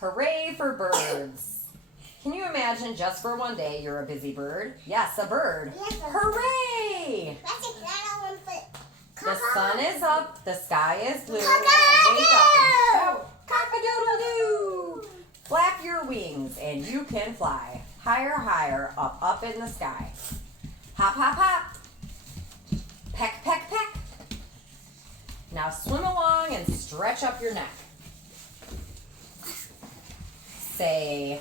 Hooray for birds. Can you imagine just for one day you're a busy bird? Yes, a bird. Yes, a Hooray! The The sun is up, the sky is blue. Cock-a-doodle! Wake up and shout, cock-a-doodle-doo! Flap your wings and you can fly. Higher, higher, up in the sky. Hop, hop, hop. Peck, peck, peck. Now swim along and stretch up your neck. Say,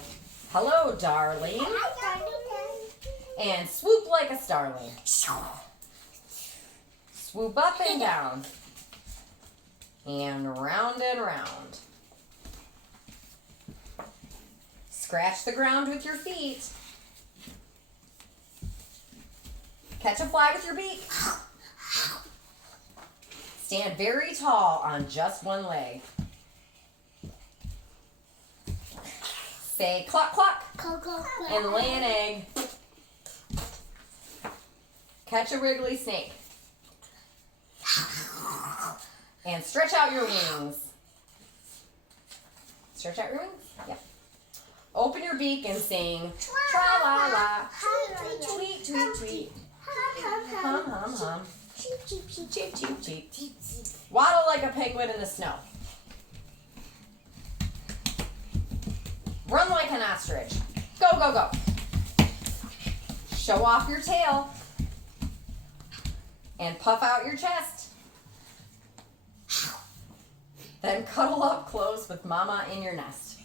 hello, darling, and swoop like a starling. Swoop up and down, and round and round. Scratch the ground with your feet. Catch a fly with your beak. Stand very tall on just one leg. Say cluck cluck and lay an egg. Catch a wiggly snake. And stretch out your wings. Stretch out your wings? Yep. Open your beak and sing tra la la, tweet tweet tweet, hum hum hum, cheep cheep cheep. Waddle like a penguin in the snow. Run like an ostrich. Go go go. Show off your tail and puff out your chest. Then cuddle up close with mama in your nest.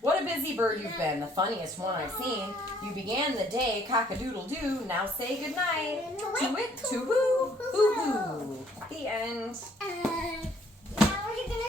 What a busy bird you've been, the funniest one I've seen. You began the day cock-a-doodle-doo, now say goodnight. To it, to woo, hoo hoo. The end.